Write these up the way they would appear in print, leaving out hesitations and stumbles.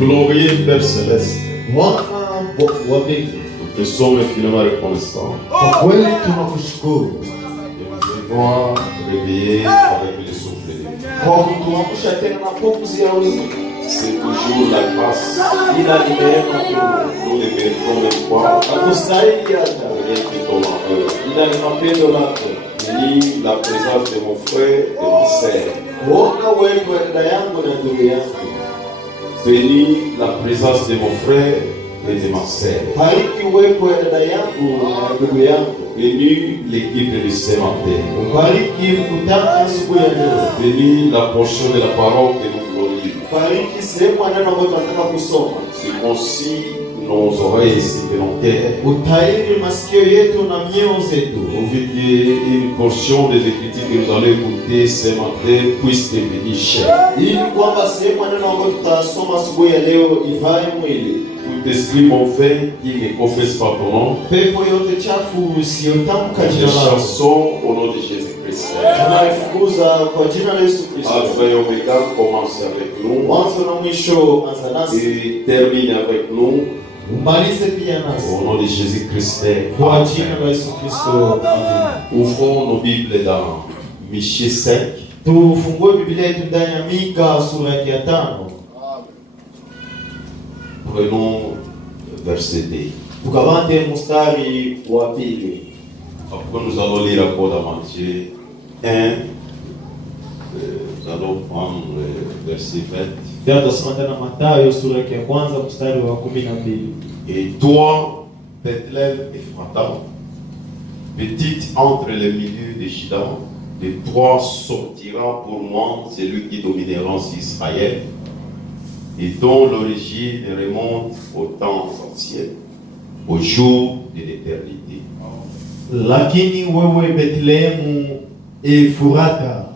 Glorieux Père Céleste, nous te sommes infiniment reconnaissants de nous avoir réveillés avec le souffle de vie. C'est toujours la grâce. Nous ne méritons même pas ni la présence de mon frère et de ma sœur. Bénis la présence de mon frère et de ma sœur. Bénis l'équipe de ce matin. Bénis la portion de la parole que nous voulons lire. Circoncis nos oreilles supplémentaires. Ouvrez une portion des Écritures que nous allons écouter ce matin puisse devenir chère. Tout esprit mauvais qui ne confesse pas ton nom, je chassons au nom de Jésus-Christ. Alpha et Omega commence avec nous et termine avec nous. Au nom de Jésus-Christ. Ouvrons nos Bibles dans Michée 5. Prenons verset 2. Après nous allons lire encore dans Matthieu 1. Nous allons prendre verset 20. Et toi, Bethléem Ephrata, petite entre les milieux de Juda, de toi sortira pour moi celui qui dominera sur Israël, et dont l'origine remonte au temps ancien, au jour de l'éternité. Lakini wewe Bethlehemu Efurata,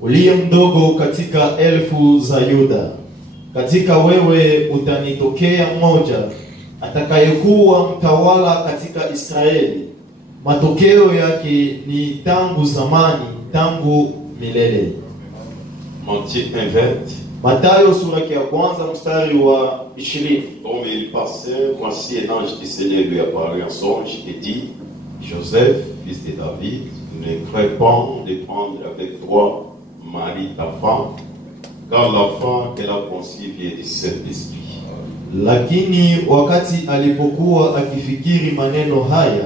uliye mdogo katika elfu za Yuda, katika wewe utanitokea mmoja atakayekuwa mtawala katika Israeli. Matokeo yake ni tangu zamani, tangu milele. Matthieu 1:20. Mathayo sura ya kwanza mstari wa 20. Comme il passait, voici un ange du Seigneur lui apparut en songe et dit: Joseph, fils de David, ne crains pas de prendre avec toi Marie ta femme, car l'enfant qu'elle a conçu vient du Saint-Esprit. Lakini wakati alipokuwa akifikiri maneno haya,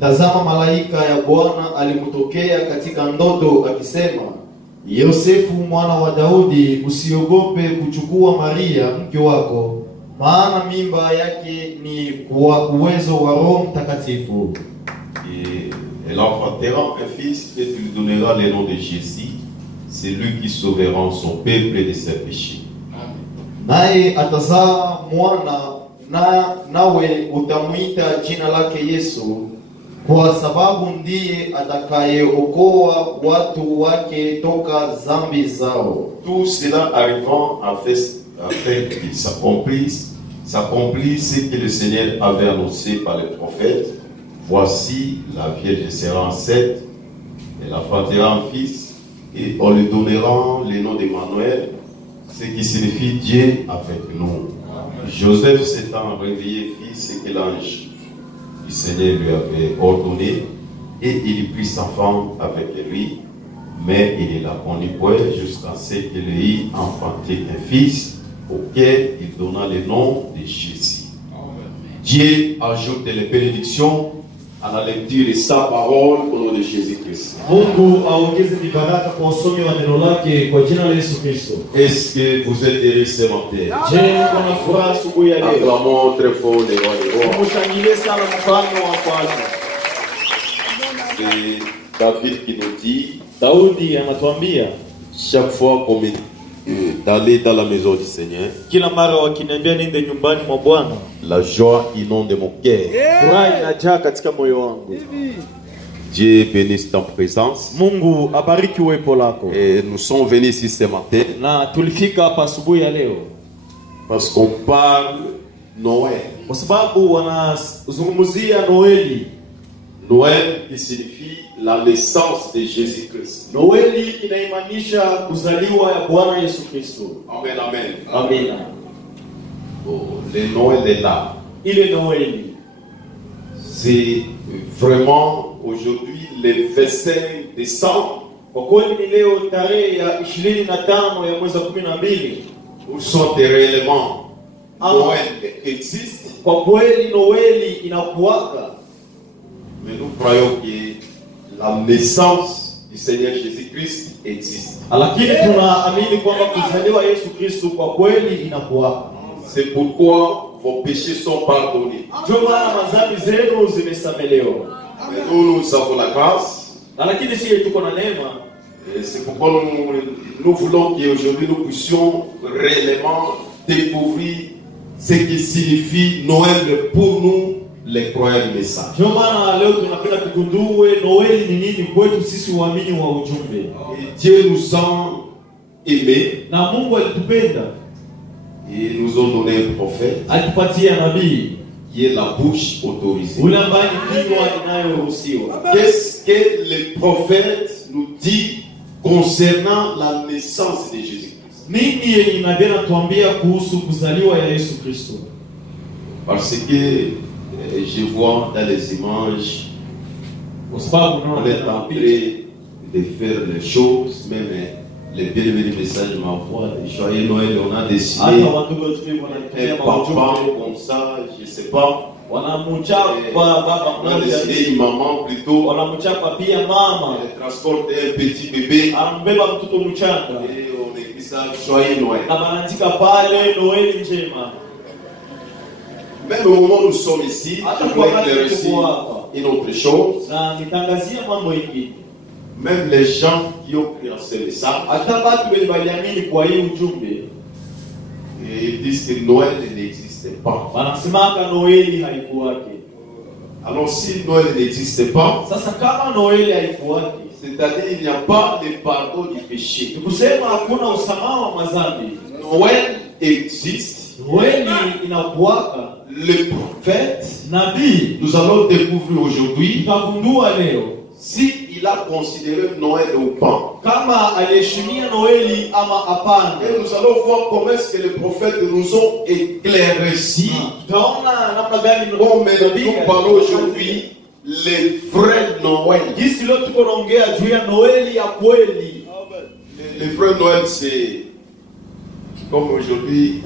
tazama, malaika ya Bwana alimtokea katika ndoto akisema, Yosefu mwana wa Daudi, usiogope kuchukua Maria mke wako, maana mimba yake ni kwa uwezo wa Roho Mtakatifu. Et elle enfantera un fils et tu lui donneras le nom de Jésus. C'est lui qui sauvera son peuple de ses péchés. Naye atazaa mwana, nawe utamwita jina lake Yesu, kwa sababu ndiye atakayeokoa watu wake toka dhambi zao. Tout cela arrivant afin qu'il s'accomplisse ce que le Seigneur avait annoncé par les prophètes. Voici, la Vierge sera enceinte, elle enfantera un fils, et on lui donnera le nom d'Emmanuel, ce qui signifie Dieu avec nous. Joseph s'étant réveillé, fit ce que l'ange du Seigneur lui avait ordonné, et il prit sa femme avec lui, mais il ne la connut point jusqu'à ce qu'il ait enfanté un fils, auquel il donna le nom de Jésus. Dieu ajoute les bénédictions à la lecture de sa parole au nom de Jésus-Christ. Mungu aongeze mibaraka kwa usomi wa neno lake kwa jina la Yesu Kristo. Est-ce que vous êtes heureux ce matin? Je, kuna furaha asubuhi ya leo. Acclamons très fort les rois des rois. Mshangilie sana mfalme wa kwanza. C'est David qui nous dit, Daudi anatuambia, chaque fois qu'on me dit d'aller dans la maison du Seigneur, kila mara wakiniambia niende nyumbani mwa Bwana, la joie inonde mon cœur. furaha inajaa katika moyo wangu. Dieu bénisse ta présence. Mungu abariki uwepo lako. Et nous sommes venus ici ce matin Na tulifika hapa asubuhi ya leo parce qu'on parle Noël. kwa sababu wanazungumzia Noeli. Noël qui signifie la naissance de Jésus-Christ. Noeli inaimanisha kuzaliwa ya Bwana Yesu Kristo. Amen, amen. Amina. Oh, le Noël est là. Ile Noeli C'est vraiment aujourd'hui le 25 décembre. kwa kweli ni leo tarehe ya 25 ya mwezi wa 12. Où sont réellement Noël existe. Kwa kweli Noeli inakuwaka. Mais nous croyons que la naissance du Seigneur Jésus-Christ existe. Lakini tunaamini kwamba kuzaliwa Yesu Kristo kwa kweli inakuwaka. C'est pourquoi vos péchés sont pardonnés. Ndio maana madhambi zenu zimesamelewa. Mais nous avons la grâce. Lakini sisi tuko na neema. Et c'est pourquoi nous voulons qu'aujourd'hui nous puissions réellement découvrir ce qui signifie Noël pour nous, les croyants du message. Ndio maana leo tunapenda tugundue Noeli ni nini kwetu sisi waamini wa ujumbe. Et Dieu nous a aimés. Na Mungu alitupenda. Et nous ont donné un prophète Alitupatia nabii qui est la bouche autorisée. ule ambaye ni kinywa inayoruhusiwa. Qu'est-ce que le prophète nous dit concernant la naissance de Jésus-Christ? Nini yenye nabii anatuambia kuhusu kuzaliwa ya Yesu Kristo? Parce que je vois dans les images, Kwa sababu on est en train de faire les choses, même les bien-aimés du message m'envoient joyeux Noël, on a dessiné hata wandugu wetu un papa wanajua comme ça, je ne sais pas. wanamchapa baba On a mmoja, dessiné une maman plutôt. wanamchapa pia mama, Elle transporte un petit bébé ambeba mtoto mchanga et on écrit ça joyeux Noël. na wanaandika pale Noeli njema. Même au moment où nous sommes ici, je voulais éclaircir une autre chose. Na nitangazia mambo mengine. Même les gens qui ont pris en ce message, Hata watu wenye waliamini kwa hii ujumbe ils disent que Noël n'existe pas. wanasemaka Noeli haikuwake. Alors si Noël n'existe pas, Sasa kama Noeli haikuwake, c'est-à-dire il n'y a pas de pardon du péché. ni kusema hakuna usamaha wa madhambi. Noël existe. Noeli inakuwaka. Le prophète, Nabii nous allons découvrir aujourd'hui tutagundua leo si il a considéré Noël ou pas. kama aliheshimia Noeli ama hapana. Et nous allons voir comment est-ce que les prophètes nous ont éclairci. Tutaona namna gani Comme nous parlons aujourd'hui, les vrais Noël. jinsi leo tuko naongea juu ya Noeli ya kweli. Les vrais Noël, c'est comme aujourd'hui,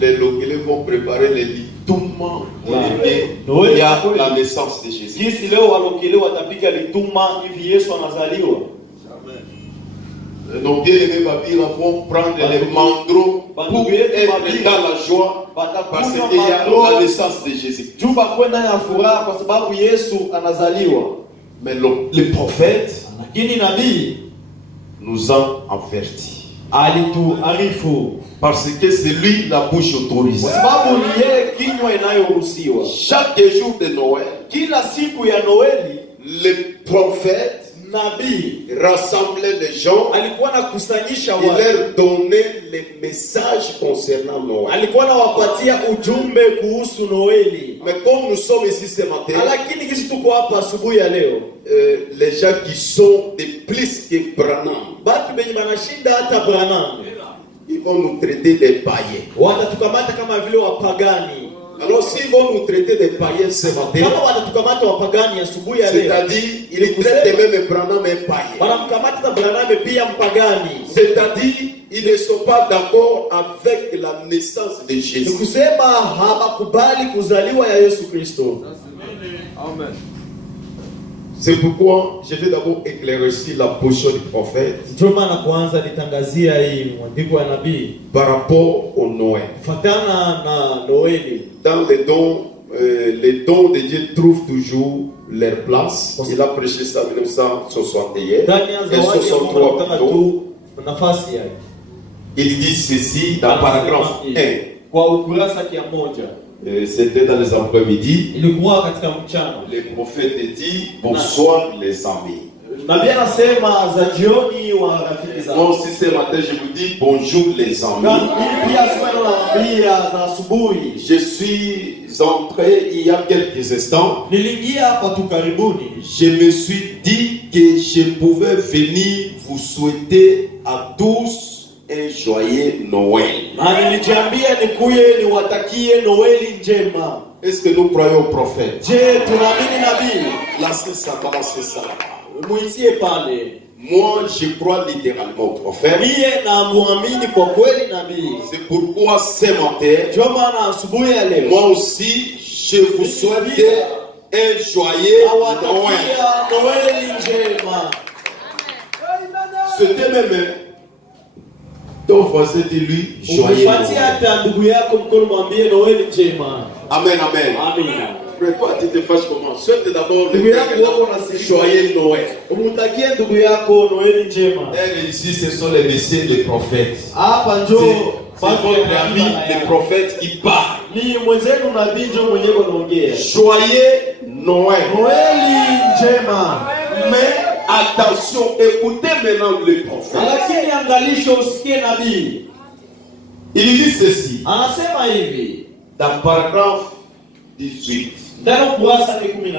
les locaux vont préparer les lits. Tout le monde il y a la naissance de Jésus. Jinsi leo walokole watapika lituma hivi Yesu anazaliwa. Nos bien-aimés Babylone vont prendre les mandros pour être dans la joie parce qu'il y a la naissance de Jésus. Juba kwenda na furaha kwa sababu Yesu anazaliwa. Mais le prophète Lakini nabii nous a avertis. Alituarifu Parce que c'est lui la bouche autorisée. kwa sababu ni yeye kinywa inayoruhusiwa. Chaque jour de Noël, Kila siku ya Noeli le prophète nabii rassemblait les gens. alikuwa anakusanyisha Il watu, leur donnait les messages concernant Noël. alikuwa anawapatia ujumbe kuhusu Noeli. Mais comme nous sommes ici ce matin, Lakini kisi tuko hapa asubuhi ya leo, les gens qui sont de plus que Branham, batu benye banashinda hata Branham ils vont nous traiter des païens. watatukamata kama vile wapagani. Alors s'ils vont nous traiter des païens ce matin, Kama watatukamata wapagani asubuhi ya leo, c'est-à-dire ils traitent même Branham un païen. wanamkamata Branham pia mpagani. C'est-à-dire ils ne sont pas d'accord avec la naissance de Ni Jésus. kusema hawakubali kuzaliwa ya Yesu Kristo. Amen. C'est pourquoi je vais d'abord éclaircir la position du prophète Ndio maana kwanza nitangazia hii mwandiko wa nabii par rapport au Noël. fatana na Noeli. Dans les dons de Dieu trouvent toujours leur place. Il a prêché ça en 1961. Ndani ya Et zawadi ya Mungu 63 anataka plutôt. tu nafasi yake. Il dit ceci dans paragraphe 1. Kwa ukurasa kia moja. C'était dans les après-midi. Ilikuwa katika mchana. Le prophète dit bonsoir les amis. Nabii anasema za jioni wa rafiki zangu. Moi aussi ce matin je vous dis bonjour les amis. Mimi pia sasa nawaambia za asubuhi. Je suis entré il y a quelques instants. Niliingia hapa tu karibuni. Je me suis dit que je pouvais venir vous souhaiter à tous un joyeux Noël. Na nilijiambia nikuye niwatakie Noeli njema. Est-ce que nous croyons au prophète? Je, tunaamini nabii? Là, c'est ça, comment c'est ça? Muitie pale. Moi, je crois littéralement au prophète. Mie na muamini kwa kweli nabii. C'est pourquoi ce matin, Ndio maana asubuhi ya leo moi aussi, je vous souhaite un joyeux Noël. awatakia Noeli njema. C'était même ton voisin de lui, joyeux Umpatie Noël. hata ndugu yako mkono mwambie Noeli njema. Amen, amen. Amina. Frère, toi, tu te fâches comment? Souhaite d'abord Ndugu yako wako na le joyeux Noël. umtakie ndugu yako Noeli njema. Elle ici, ce sont les messieurs, les prophètes. Hapa njoo C'est votre ami, le prophète qui parle. ni mwenzenu nabii njoo mwenyewe anaongea. Joyeux Noël. Noeli njema. Mais attention, écoutez maintenant le prophète. Lakini angalisho usikie nabii. Il dit ceci Anasema hivi dans paragraphe 18. ndani kurasa 18.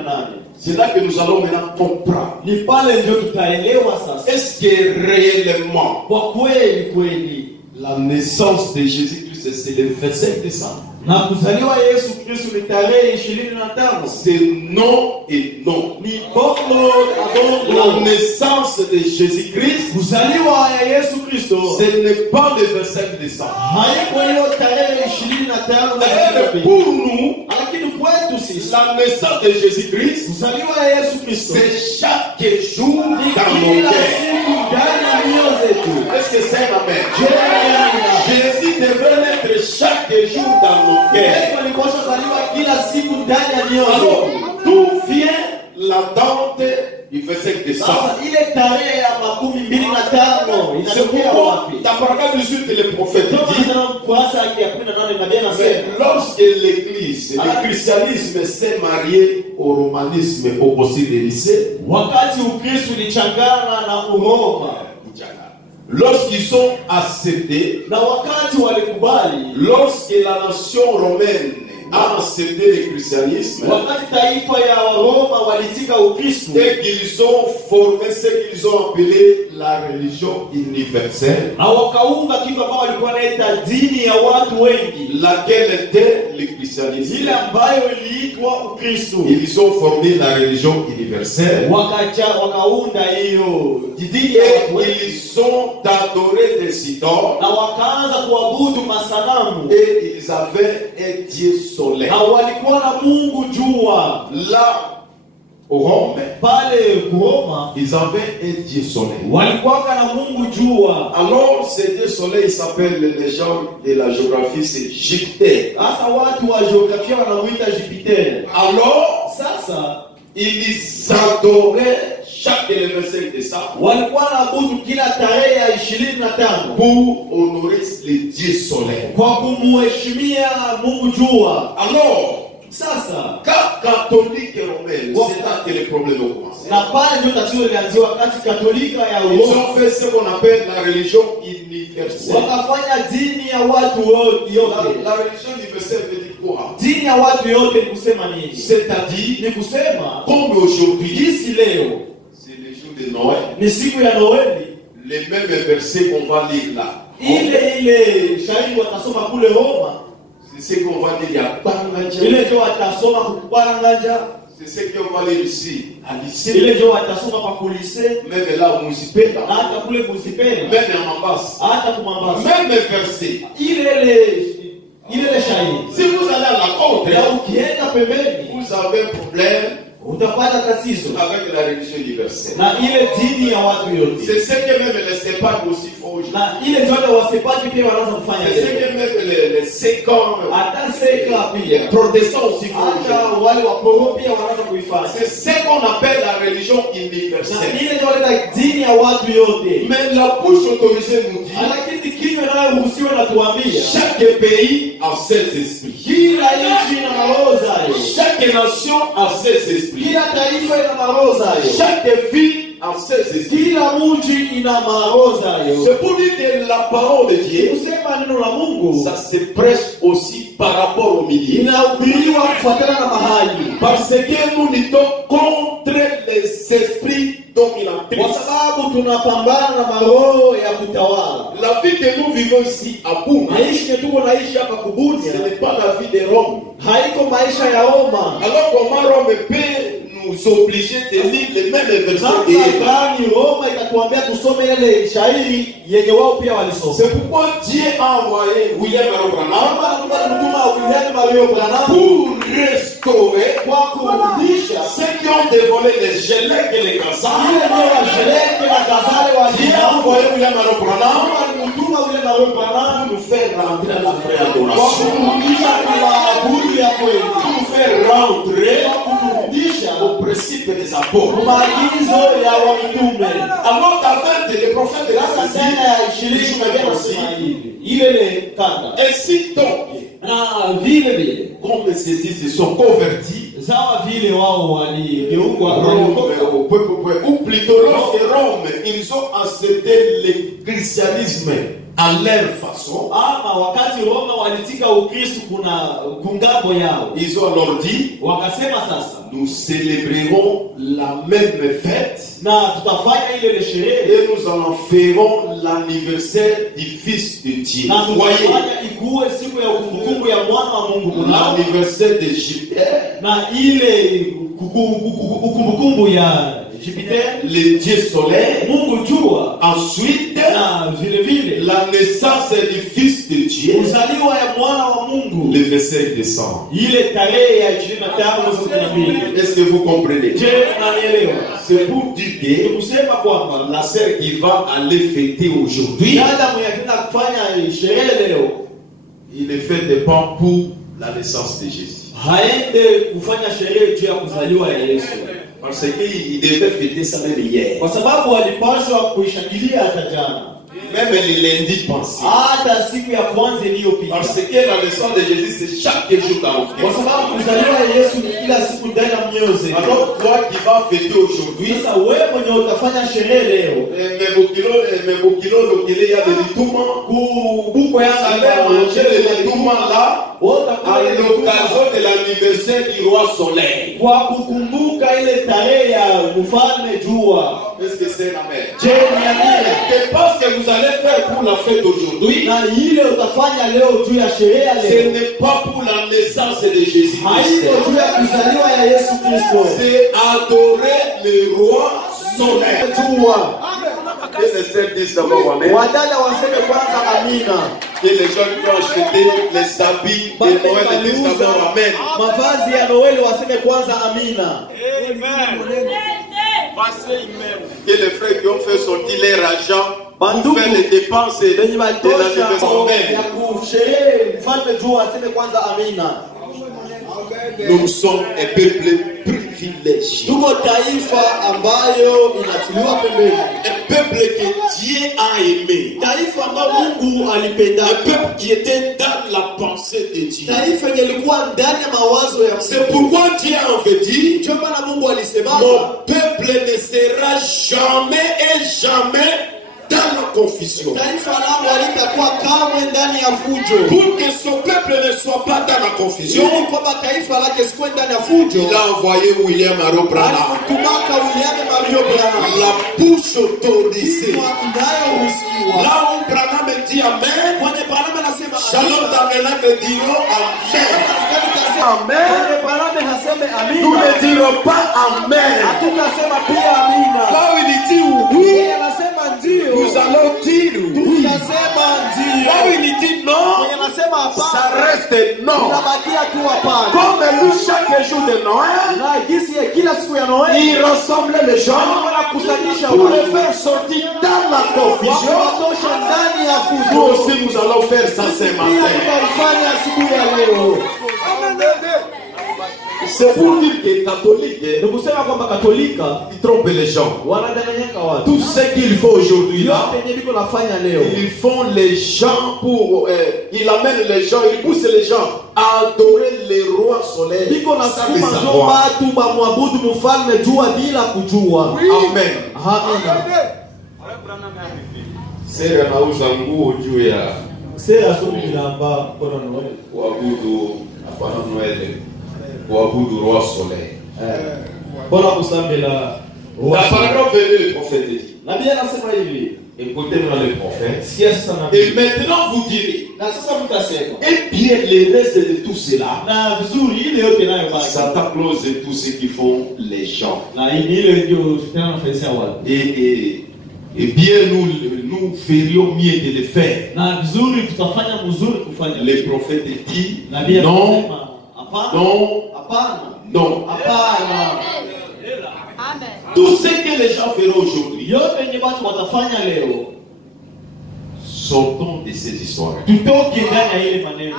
C'est là que nous allons maintenant comprendre. Ni pale ndio tutaelewa sasa. Est-ce que réellement Kwa kweli kweli la naissance de Jésus-Christ c'est le 25 décembre? na kuzaliwa Yesu Kristo ni tarehe 25. C'est non et non. Ni bongo na La bongo. naissance de Jésus-Christ, Kuzaliwa ya Yesu Kristo ce n'est pas le 25 décembre. haiko hiyo tarehe 25. Et pour nous, Lakini kwetu sisi la naissance de Jésus-Christ, kuzaliwa ya Yesu Kristo c'est chaque jour dans nos kila cœurs. siku ndani ya mioyo zetu. Est-ce que c'est un amen? Je, Jésus devait naître chaque jour dans nos cœurs. Yesu alipaswa zaliwa kila siku ndani ya mioyo Alors, zetu. d'où vient la date du 25 décembre? Sasa ile tarehe ya 25 C'est inatokea pourquoi, wapi? dans paragraphe 18, le prophète Ndio dit, maana kurasa yake ya 18 nabii mais anasema lorsque l'Église, le christianisme s'est marié au romanisme au aussi des lycées, wakati Ukristo ulichangana na Uroma lorsqu'ils ont accepté, na wakati walikubali, lorsque la nation romaine a accepté le christianisme, wakati taifa ya Roma Roma walitika Ukristo et qu'ils ont formé ce qu'ils ont appelé la religion universelle, na wakaunga kitu ambao walikuwa wanaita dini ya watu wengi, laquelle était le christianisme. ile ambayo iliitwa Ukristo. Ils ont formé la religion universelle Wakaunda hiyo dini ya et watu wengi, ils ont adoré des idoles na wakaanza kuabudu masanamu, et ils avaient un Dieu solaire. na walikuwa na Mungu jua. Là, au Rome, Pale Roma ils avaient un Dieu solaire. walikuwa na Mungu jua. Alors, ce Dieu solaire, il s'appelle, les gens de la géographie, c'est Jupiter. Sasa watu wa jiografia wanamuita Jupiter. Alors, Sasa ils adoraient chaque anniversaire de ça walikuwa naabudu kila tarehe ya 25 pour honorer le Dieu solaire. kwa kumuheshimia Mungu jua. Alors, Sasa quand catholique et romaine, c'est là que les problèmes ont commencé. na pale ndio tatizo lilianziwa wakati Katolika ya Ils Roma ont fait ce qu'on appelle la religion universelle. wakafanya dini ya watu yote. La religion universelle veut dire quoi? Dini ya watu yote ni kusema nini? C'est-à-dire, Ni kusema comme aujourd'hui, jinsi leo c'est le jour de Noël, ni siku ya Noeli, les mêmes versets qu'on va lire là. ile shairi watasoma kule Roma, C'est ce qu'on va lire à Bangladesh. ile ndio watasoma kuparanganja, C'est ce qu'on va lire ici, à lycée. ile ndio watasoma kwa kulise, Même là, au Musipela. hata kule Musipela, Même à Mambas. hata kumambasa. Même verset. ile shairi. Si vous allez à la contre, Na ukienda pembeni vous avez un problème utapata tatizo avec la religion universelle. na ile dini ya watu yote, C'est ce que même les sépares aussi font aujourd'hui. na ile ndio wasepati pia wanaanza kufanya C'est ce leo. que même les sécans, Hata seka les pia, protestants aussi font hata aujourd'hui. wale waporo pia wanaanza kuifanya, C'est ce qu'on appelle la religion na universelle. ile ndio ile dini ya watu yote. Mais la bouche autorisée nous dit Lakini kinywa nayo ruhusiwa na tuambia chaque pays a ses esprits. kila nchi ina maroho zayo, Chaque nation a ses esprits. kila taifa ina maroho zayo, Chaque ville a ses esprits. kila mji ina maroho zayo. C'est pour dire que la parole de Dieu, Kusema neno la Mungu ça se prêche aussi par rapport au milieu. inahubiriwa kufuatana na mahali, Parce que nous luttons contre les esprits kwa dominatrices. sababu tunapambana na maroho ya kutawala. La vie que nous vivons ici à Boum, Maisha yetu naishi hapa ce Kubunia n'est pas la vie de Rome. haiko maisha ya Roma. Alors comment Rome peut nous obliger de lire les mêmes versets que Namna eux? gani Roma ikatuambia tusome ile shairi yenye wao pia walisoma? C'est pourquoi Dieu a envoyé William Branham Mungu alimtuma William Mario Branham pour restaurer kwa kurudisha ceux qui ont dévolé les gelèques et les ile cassades. ndio washereke na kazale wa Dieu a envoyé William Branham Mungu alimtuma William Mario Branham pour nous faire rentrer à la vraie kwa adoration. kurudisha kwa maabudu ya kweli, Pour nous faire rentrer kwa kurudisha au principe des apôtres. maagizo ya wamitume. Alors qu'avant le prophète de la Sasa tena ya 20 nasema hivi, ile kanda ainsi donc, na vile comme ceux-ci se sont convertis, sawa vile wao waligeuka Rome, ou plutôt lorsque Rome, ils ont accepté le christianisme à leur façon, ama wakati Roma walitika Ukristo kuna kungambo yao, ils ont alors dit, wakasema sasa nous célébrerons la même fête na tutafanya ile sherehe et nous en ferons l'anniversaire du Fils de Dieu. na Voyez, tutafanya ikuwe siku ya kumbukumbu ya mwana wa Mungu kunao, l'anniversaire de Jupiter, na ile kumbukumbu ya Jupiter, le Dieu solaire. Mungu jua, Ensuite, na vile la naissance du Fils de Dieu, uzaliwa ya mwana wa Mungu, le verset descend. ile tarehe ya 25 Est-ce que vous comprenez? Je nanielewa? C'est pour dire que Kusema kwamba la sœur qui va aller fêter aujourd'hui, dada mwenye akina kufanya sherehe leo il ne fête pas pour la naissance de Jésus. haende kufanya sherehe juu ya kuzaliwa ya Yesu, Parce qu'il devait fêter ça même hier. kwa sababu walipaswa kuishangilia hata jana, Même le lundi passé. hata siku ya kwanza iliyopita, Parce que la naissance de Jésus, c'est chaque jour dans le kwa sababu kuzaliwa ya Yesu ni kila siku ndani ya mioyo zetu. Alors, toi qui vas fêter aujourd'hui, Sasa wewe mwenye utafanya sherehe leo, mais Bokilo, il y a des litoumans. kubuko Vous allez manger les litoumans là. à l'occasion de l'anniversaire du roi soleil. Kwa kukumbuka ile tarehe ya mfalme jua. Est-ce que c'est amen? Je niambie, Que parce que vous allez faire pour la fête d'aujourd'hui, na ile utafanya leo juu ya sherehe ya ce leo. n'est pas pour la naissance de Jésus-Christ. Haiko juu ya kuzaliwa ya Yesu Kristo. C'est adorer le roi soleil. Jua. Que les sœurs disent d'abord amen. Wadada waseme kwanza amina. Que les gens qui ont acheté les habits de Noël disent d'abord amen. Mavazi ya Noeli waseme kwanza amina. Que les frères qui ont fait sortir leur argent pour faire les dépenses de l'anniversaire. Ya kusherehe mfalme jua waseme kwanza amina. Nous sommes un peuple privilégié. Tuko taifa ambayo inatiliwa pembeni. Un peuple que Dieu a aimé. Taifa ambayo Mungu alipenda. Un peuple qui était dans la pensée de Dieu. Taifa lilikuwa ndani ya mawazo ya Mungu. C'est pourquoi Dieu avait dit, Ndio maana Mungu alisema, mon peuple ne sera jamais et jamais dans la confusion. taifa langu halitakuwa kamwe ndani ya fujo. Pour que son peuple ne soit pas dans la confusion, Ili kwamba taifa lake sikuwe ndani ya fujo, il a envoyé William Arobranham, alimtumaka William Mario Branham. la bouche autorisée. Inayoruhusiwa. Là où Branham dit amen, Kwenye Branham anasema Shalom Tabernacle diront amen. amen. Kwenye Branham haseme Nous amina. ne dirons pas amen. Hatunasema pia amina. Là où il dit oui, Yeye anasema ndio. nous allons dire oui. Tunasema ndio. Là où il dit non, Yeye anasema ça hapana. reste non. Tunabakia tu hapana. Comme lui, chaque jour de Noël, Na gisi ya kila siku ya Noeli il rassemble les gens wanakusanyisha pour les watu. faire sortir dans la confusion. Wakawatosha ndani ya Nous fujo. aussi, nous allons faire ça ce Pia matin. tutalifanya siku ya leo. C'est pour dire que catholique, Ni kusema kwamba Katolika il trompe les gens. wanadanganyaka watu. Tout ce qu'il faut aujourd'hui là, Yote yenye biko nafanya leo. ils font les gens pour, il amène les gens, il pousse les gens à adorer le roi soleil. Biko sans le nasukuma ndio savoir. watu bamwabudu mfalme jua bila kujua. Amen. Amina. Sera anauza nguo juu ya Sera somi bilamba kono Noeli. kuabudu, hapana Noel, kuabudu roi soleil. Bona kusambela La parole venue, le prophète dit. Nabii anasema hivi. Écoutez-moi le prophète. Sikia sasa Et nabii. maintenant vous direz, Na sasa mtasema. et bien le reste de tout cela, Na vizuri ile yote nayo basi. Satan close tous ceux qui font les gens. Na ile ndio tena nafanyia watu. Et bien nous ferions mieux de le faire. Na vizuri tutafanya mzuri kufanya. Le prophète dit Nabii non, anasema hapana. non, Hapana. non. Hapana. Tout ce que les gens feront aujourd'hui, Yote yenye watu watafanya leo. sortons de ces histoires. Tutoke ndani ya ile maneno.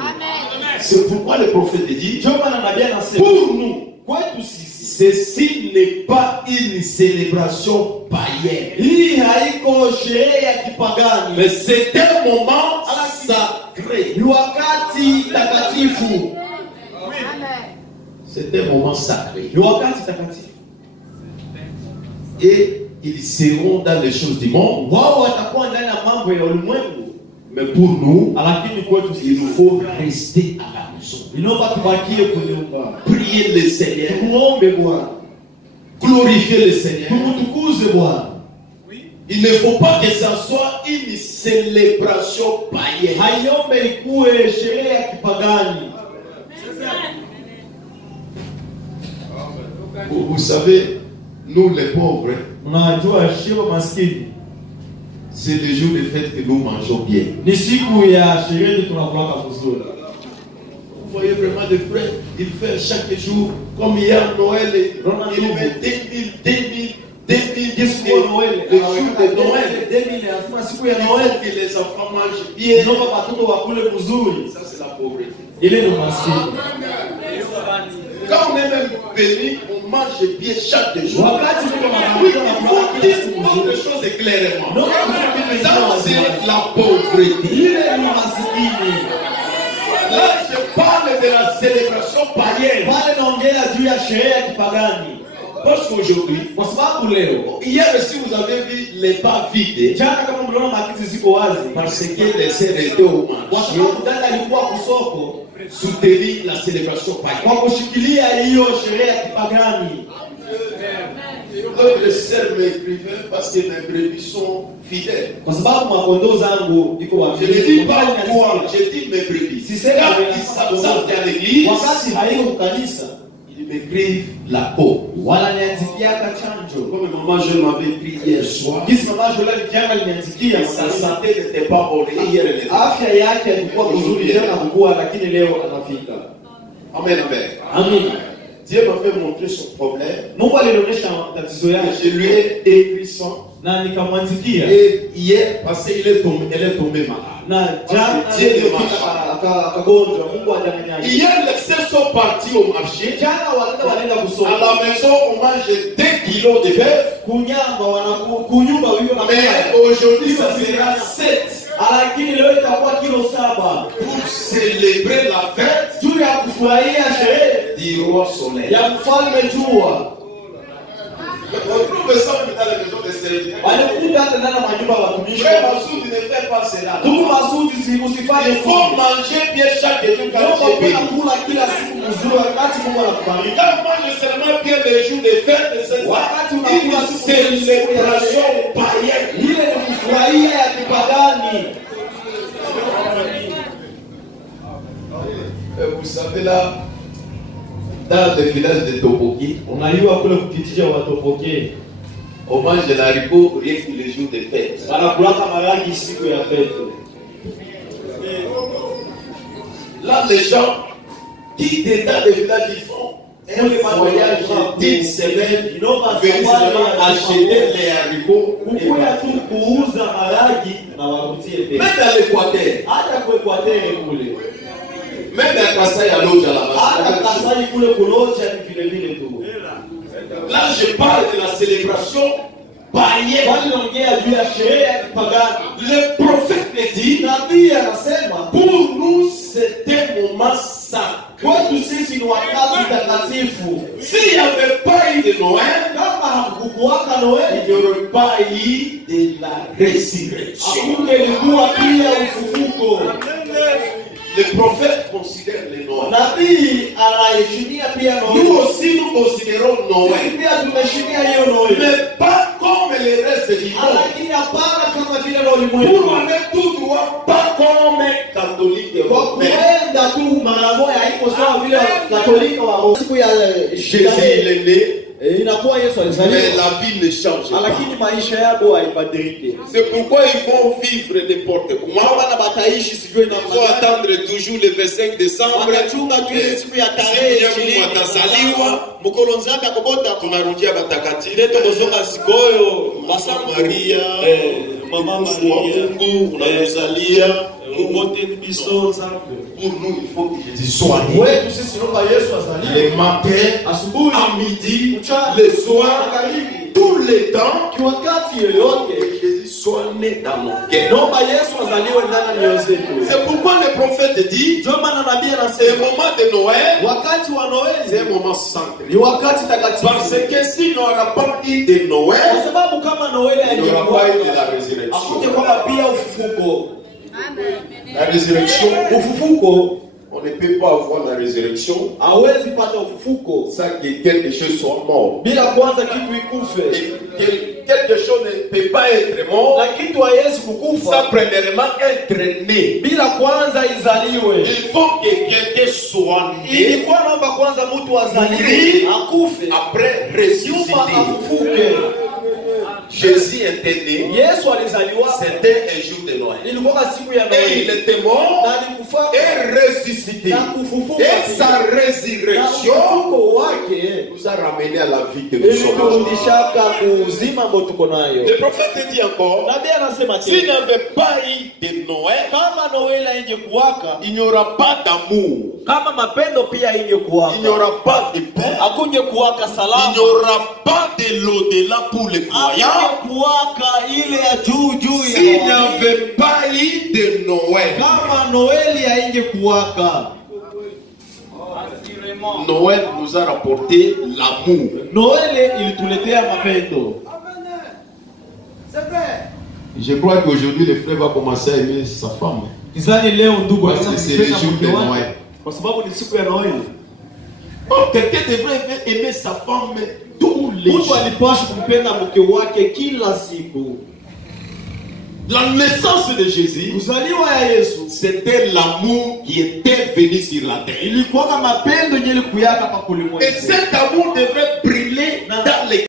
C'est pourquoi le prophète dit, Ndio maana nabii anasema pour nous, kwetu sisi ceci n'est pas une célébration païenne, hii haiko sherehe ya kipagani. mais c'est un moment sacré. Ni wakati takatifu. C'est un moment sacré. Ni wakati takatifu. Et ils seront dans les choses du monde. Wao watakuwa ndani ya mambo ya ulimwengu. Mais pour nous, Lakini kwetu il sisi faut rester à la maison. inaomba tubakie kwenye nyumba. Prier le Seigneur. Tumuombe Bwana. Glorifier le Seigneur. Tumutukuze Bwana. Il ne faut pas que ça soit une célébration païenne. Haiombe ikuwe sherehe ya kipagani. Vous savez, nous les pauvres, Unajua shio maskini. c'est le jour de fête que nous mangeons bien. Ni siku ya sherehe tunakula vizuri. Vous voyez vraiment des frères, ils font chaque jour, comme hier Noël, ils mettent 2000, 2000, le jour de Noël. Siku ya Noel Que les enfants mangent bien. inaomba watoto wakule vizuri. Ça, c'est la pauvreté. Ile ni maskini. Quand on est même béni, on mange bien chaque jour. Wakati tuko Oui, il faut dire beaucoup de choses clairement. Ça, c'est la pauvreté. ile ni maskini. Là, je parle de la célébration païenne. Pale naongea juu ya sherehe ya kipagani. Parce qu'aujourd'hui, Kwa sababu leo hier, si vous avez vu les pas vides, jana kama mliona makiti ziko wazi parce que les sœurs étaient au kwa marché, sababu dada alikuwa kusoko soutenir la célébration païenne. Kwa kushikilia hiyo sherehe ya kipagani. Donc les sœurs m'écrivaient parce que mes brebis sont fidèles. Kwa sababu makondoo zangu iko wapi? Je ne dis pas toi, je dis mes brebis. Si c'est quand ils s'absentent à l'église, wakati haiko kanisa, ils m'écrivent la peau. wananiandikia chanjo. Comme maman je m'avait écrit hier soir, Kisi mama Jola jana aliniandikia, sa santé n'était pas bonne hier. Afya yake ilikuwa nzuri jana kukua, lakini leo anafika. Amen, amen. Amen. Dieu m'avait montré son problème. Mungu alionyesha tatizo yake. Je lui ai écrit ça. Na nikamwandikia. Et hier, parce qu'elle est tombée malade. Na jana akagonjwa. Mungu ajanyanya. Hier, les sœurs sont partis au marché. Jana wanaenda kusoma. À la maison, on mange 2 kilos de bœuf. Kunyamba kunyumba hiyo na mais aujourd'hui, ça sera 7. Lakini leo itakuwa kilo 7 pour célébrer la fête juu ya kufurahia sherehe du roi soleil. Ya mfalme jua. On trouve ça dans les maisons de serviteurs. Walikuja hata ndani ya majumba ya watumishi. Frère Massoud ne fait pas cela. Ndugu Masudi usifanye. Il faut manger bien chaque jour quand tu es béni. Kula kila siku mzuri wakati Mungu anakubariki. Quand on mange seulement bien les jours de fête, c'est wakati unakula célébration païenne. Ile ni kufurahia ya kipagani. Vous savez là, dans le village de Topoki, unajua kule kukijiji wa Topoki, on mange de l'haricot rien que les jours de fête. Wanakulaka maragi siku ya fête. Là, les gens qui dans les villages, ils font un voyage d'une semaine, venir acheter les haricots. Même dans l'Équateur. Même dans Kassai, à l'autre, à la là, je parle de la célébration païenne. Le prophète me dit, pour nous, c'est un moment sacré. S'il n'y avait pas eu de Noël, il n'y aurait pas eu de la résurrection. Le prophète considère les Noël. Nous aussi nous considérons Noël. Mais pas comme les restes du monde. Pour aller tout droit, pas comme un catholique romain. Jésus il est né. Mais la vie ne change pas. C'est pourquoi ils vont vivre n'importe comment. Ils vont attendre toujours le 25 décembre. Tunarudia batakatifu Mama Maria, Mama Mungu unazalia. Pour nous, il faut que Jésus soit né. Le matin, à midi, le soir, tous les temps, que Jésus soit né dans nos cœurs. C'est pourquoi le prophète dit, c'est un moment de Noël, c'est un moment sacré. Parce que s'il n'y aura pas eu de Noël, il n'y aura pas eu de la résurrection. La résurrection, on ne peut pas avoir la résurrection sans que quelque chose soit mort. Quelque chose ne peut pas être mort sans premièrement être né. Il faut que quelqu'un soit né, après ressusciter. Jésus était né, c'était un jour de Noël. Et il était mort et ressuscité. Et sa résurrection nous a ramené à la vie que nous sommes. Le prophète dit encore, s'il n'y avait pas eu de Noël, il n'y aura pas d'amour. Il n'y aura pas de paix. Il n'y aura pas de l'au-delà pour les croyants. S'il n'y avait pas eu de Noël, Noël nous a rapporté l'amour. Je crois qu'aujourd'hui le frère va commencer à aimer sa femme. Parce que c'est le jour de Noël. Kwa sababu ni siku ya Noeli. Oh, quelqu'un devrait aimer sa femme tous les jours. Mtu alipaswa kumpenda mke wake kila siku. La naissance de Jésus, kuzaliwa ya Yesu, c'était l'amour qui était venu sur la terre. Ilikuwa mapendo yenye kuyaka pa kulimwengu. Et cet amour devrait briller dans les